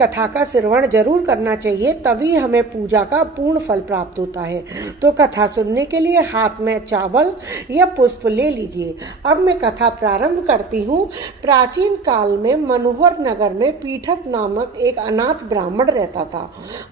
कथा का श्रवण जरूर करना चाहिए, तभी हमें पूजा का पूर्ण फल प्राप्त होता है। तो कथा सुनने के लिए हाथ में चावल या पुष्प ले लीजिए। अब मैं कथा प्रारंभ करती हूँ। प्राचीन काल में मनोहर नगर में पीठत नामक एक अनाथ ब्राह्मण रहता था।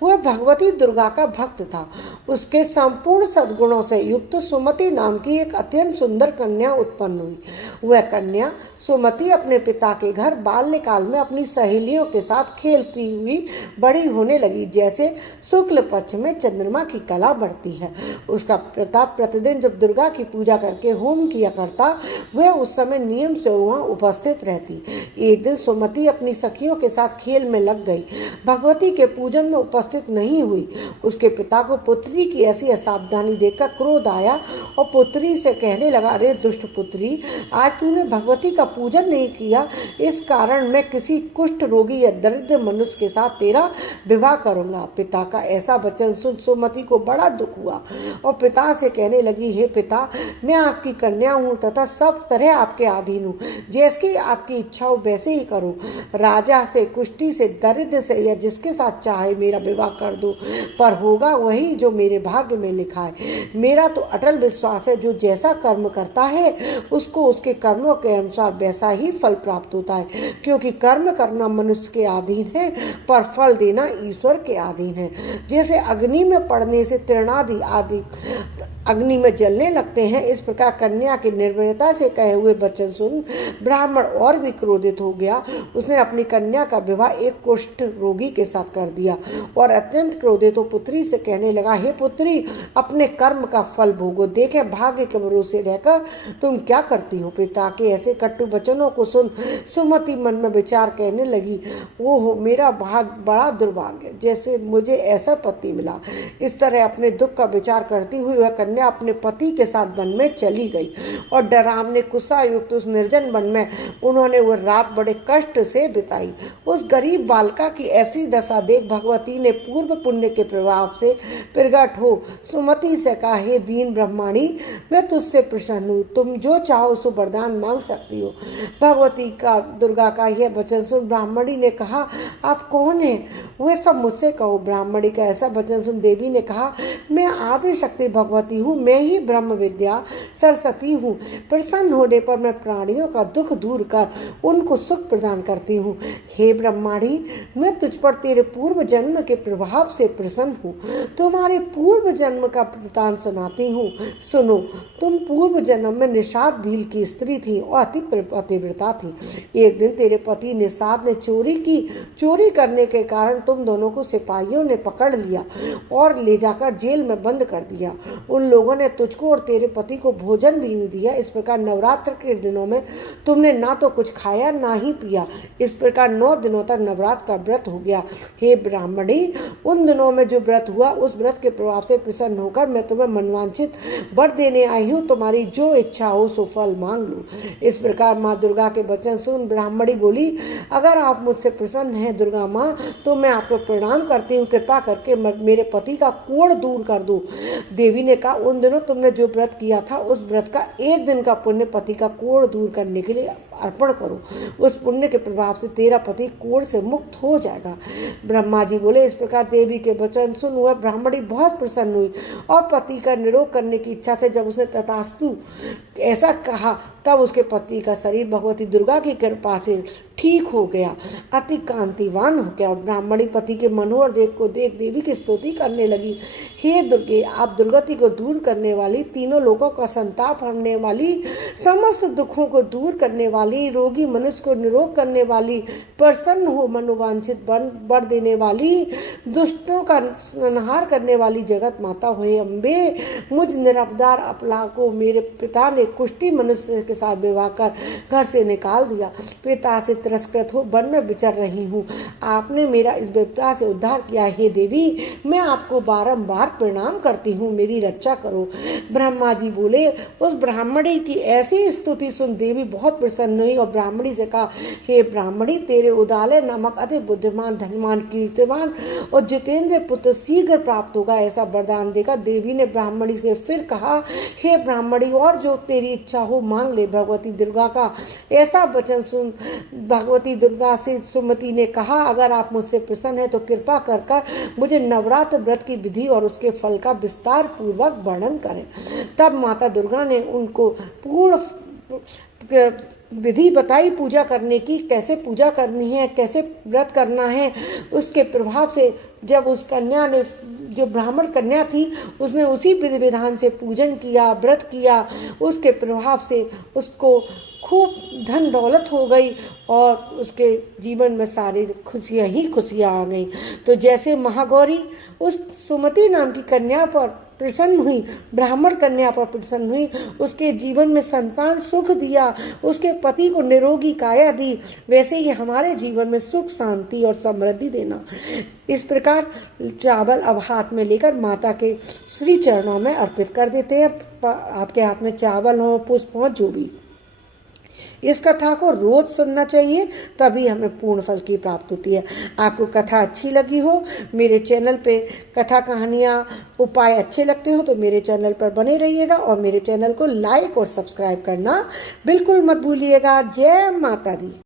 वह भगवती दुर्गा का भक्त था। उसके संपूर्ण सद्गुणों से युक्त सुमति नाम की एक अत्यंत सुंदर कन्या उत्पन्न हुई। वह कन्या सुमति अपने पिता के घर बाल्यकाल में अपनी सहेलियों के साथ खेलती हुई बड़ी होने लगी। जैसे शुक्ल पक्ष में चंद्रमा की कला बढ़ती है, उसका प्रताप प्रतिदिन जब दुर्गा की पूजा करके होम किया करता, वह उस समय नियम से वहां उपस्थित रहती। एक दिन सुमति अपनी सखियों के साथ खेल में लग गई, भगवती के पूजन में उपस्थित नहीं हुई। उसके पिता को पुत्री की ऐसी असावधानी देखकर क्रोध आया और पुत्री से कहने लगा, अरे दुष्ट पुत्री, आज तूने भगवती का पूजन नहीं किया, इस कारण मैं किसी कुष्ठ रोगी या दरिद्र मनुष्य के साथ तेरा विवाह करूंगा। पिता का ऐसा वचन सुन सुमति को बड़ा दुख हुआ और पिता से कहने लगी, हे पिता, मैं आपकी कन्या हूँ तथा सब तरह आपके अधीन हूँ, जैसी आपकी इच्छा हो वैसे ही करो। राजा से, कुष्ठी से, दरिद्र से या जिसके साथ चाहे मेरा विवाह कर दो, पर होगा वही जो मेरे भाग्य में लिखा है। मेरा तो अटल विश्वास है, जो जैसा कर्म करता है उसको उसके कर्मों के अनुसार वैसा ही फल प्राप्त होता है, क्योंकि कर्म करना मनुष्य के अधीन है, पर फल देना ईश्वर के अधीन है। जैसे अग्नि में पड़ने से तृणादि आदि अग्नि में जलने लगते हैं, इस प्रकार कन्या की निर्भयता से कहे हुए वचन सुन ब्राह्मण और भी क्रोधित हो गया। उसने अपनी कन्या का विवाह एक कुष्ठ रोगी के साथ कर दिया और अत्यंत क्रोधित हो पुत्री से कहने लगा, हे पुत्री, अपने कर्म का फल भोगो, देखे भाग्य के भरोसे रहकर तुम क्या करती हो। पिता के ऐसे कटु वचनों को सुन सुमति मन में विचार कहने लगी, ओहो, मेरा भाग्य बड़ा दुर्भाग्य, जैसे मुझे ऐसा पति मिला। इस तरह अपने दुख का विचार करती हुई वह कन्या अपने पति के साथ वन में चली गई और डरावने कुत्सा युक्त उस निर्जन वन में उन्होंने वह रात बड़े कष्ट से बिताई। उस गरीब बालिका की ऐसी दशा देख भगवती ने पूर्व पुण्य के प्रभाव से प्रकट हो सुमति से कहा, हे दीन ब्रह्माणी, मैं तुझसे प्रसन्न हूँ, तुम जो चाहो सो वरदान मांग सकती हो। भगवती का दुर्गा का यह वचन सुन ब्राह्मणी ने कहा, आप कौन है, वह सब मुझसे कहो। ब्राह्मणी का ऐसा वचन सुन देवी ने कहा, मैं आदि शक्ति भगवती हूँ, मैं ही ब्रह्म विद्या सरस्वती हूँ। प्रसन्न होने पर मैं प्राणियों का दुख दूर कर उनको सुख प्रदान करती हूँ। हे ब्रह्माणी, मैं तुझ पर तेरे पूर्व जन्म के प्रभाव से प्रसन्न हूँ, तुम्हारे पूर्व जन्म का वृतांत सुनाती हूँ। सुनो, तुम पूर्व जन्म में निषाद भील की स्त्री थी और अति पतिव्रता थी। एक दिन तेरे पति निषाद ने चोरी की। चोरी करने के कारण तुम दोनों को सिपाहियों ने पकड़ लिया और ले जाकर जेल में बंद कर दिया। उन लोगों ने तुझको और तेरे पति को भोजन भी नहीं दिया। इस प्रकार नवरात्र के दिनों में तुमने ना तो कुछ खाया ना ही पिया। इस प्रकार 9 दिनों तक नवरात्र का व्रत हो गया। हे ब्राह्मणी, उन दिनों में जो व्रत हुआ उस व्रत के प्रभाव से प्रसन्न होकर मैं तुम्हें मनवांछित वर देने आई हूँ, तुम्हारी जो इच्छा हो सो फल मांग लो। इस प्रकार माँ दुर्गा के वचन सुन ब्राह्मणी बोली, अगर आप मुझसे प्रसन्न हैं दुर्गा माँ, तो मैं आपको प्रणाम करती हूँ, कृपा करके मेरे पति का कोढ़ दूर कर दो। देवी ने कहा, उन दिनों तुमने जो व्रत किया था उस व्रत का एक दिन का पुण्य पति का कोढ़ दूर करने के लिए अर्पण करो। उस पुण्य के प्रभाव से तेरा पति कोढ़ से मुक्त हो जाएगा। ब्रह्मा जी बोले। इस प्रकार देवी के वचन सुन वह ब्राह्मणी बहुत प्रसन्न हुई और पति का निरोग करने की इच्छा से जब उसने तथास्तु ऐसा कहा, तब उसके पति का शरीर भगवती दुर्गा की कृपा से ठीक हो गया, अति कांतिवान हो गया। ब्राह्मणी पति के मनोहर देह को देख देवी की स्तुति करने लगी, हे दुर्गे, आप दुर्गति को दूर करने वाली, तीनों लोगों का संताप हरने वाली, समस्त दुखों को दूर करने वाली, रोगी मनुष्य को निरोग करने वाली, प्रसन्न हो मनोवांछित वर देने वाली, दुष्टों का संहार करने वाली जगत माता हुए अम्बे, मुझ निरपराध अपला को मेरे पिता ने कुष्ठी मनुष्य के साथ विवाह कर घर से निकाल दिया। पिता से तिरस्कृत हो वन में विचर रही हूँ, आपने मेरा इस विपदा से उद्धार किया। हे देवी, मैं आपको बारंबार प्रणाम करती हूँ, मेरी रक्षा करो। ब्रह्मा जी बोले। उस ब्राह्मणी की ऐसी स्तुति सुन देवी बहुत प्रसन्न प्रसन्न हुई और ब्राह्मणी से कहा, हे ब्राह्मणी, तेरे उदालय नामक अति बुद्धिमान, धनवान, कीर्तिमान और जितेंद्र पुत्र शीघ्र प्राप्त होगा, ऐसा वरदान देगा। देवी ने ब्राह्मणी से फिर कहा, हे ब्राह्मणी, और जो तेरी इच्छा हो मांग ले। भगवती दुर्गा का ऐसा वचन सुन भगवती दुर्गा से सुमति ने कहा, अगर आप मुझसे प्रसन्न हैं तो कृपा कर मुझे नवरात्र व्रत की विधि और उसके फल का विस्तार पूर्वक वर्णन करें। तब माता दुर्गा ने उनको पूर्ण विधि बताई पूजा करने की, कैसे पूजा करनी है, कैसे व्रत करना है। उसके प्रभाव से जब उस कन्या ने, जो ब्राह्मण कन्या थी, उसने उसी विधि विधान से पूजन किया, व्रत किया, उसके प्रभाव से उसको खूब धन दौलत हो गई और उसके जीवन में सारी खुशियाँ ही खुशियाँ आ गई। तो जैसे महागौरी उस सुमति नाम की कन्या पर प्रसन्न हुई, ब्राह्मण कन्या पर प्रसन्न हुई, उसके जीवन में संतान सुख दिया, उसके पति को निरोगी काया दी, वैसे ही हमारे जीवन में सुख, शांति और समृद्धि देना। इस प्रकार चावल अब हाथ में लेकर माता के श्री चरणों में अर्पित कर देते हैं। आपके हाथ में चावल हो, पुष्प हो, जो भी। इस कथा को रोज सुनना चाहिए, तभी हमें पूर्ण फल की प्राप्ति होती है। आपको कथा अच्छी लगी हो, मेरे चैनल पे कथा, कहानियाँ, उपाय अच्छे लगते हो तो मेरे चैनल पर बने रहिएगा और मेरे चैनल को लाइक और सब्सक्राइब करना बिल्कुल मत भूलिएगा। जय माता दी।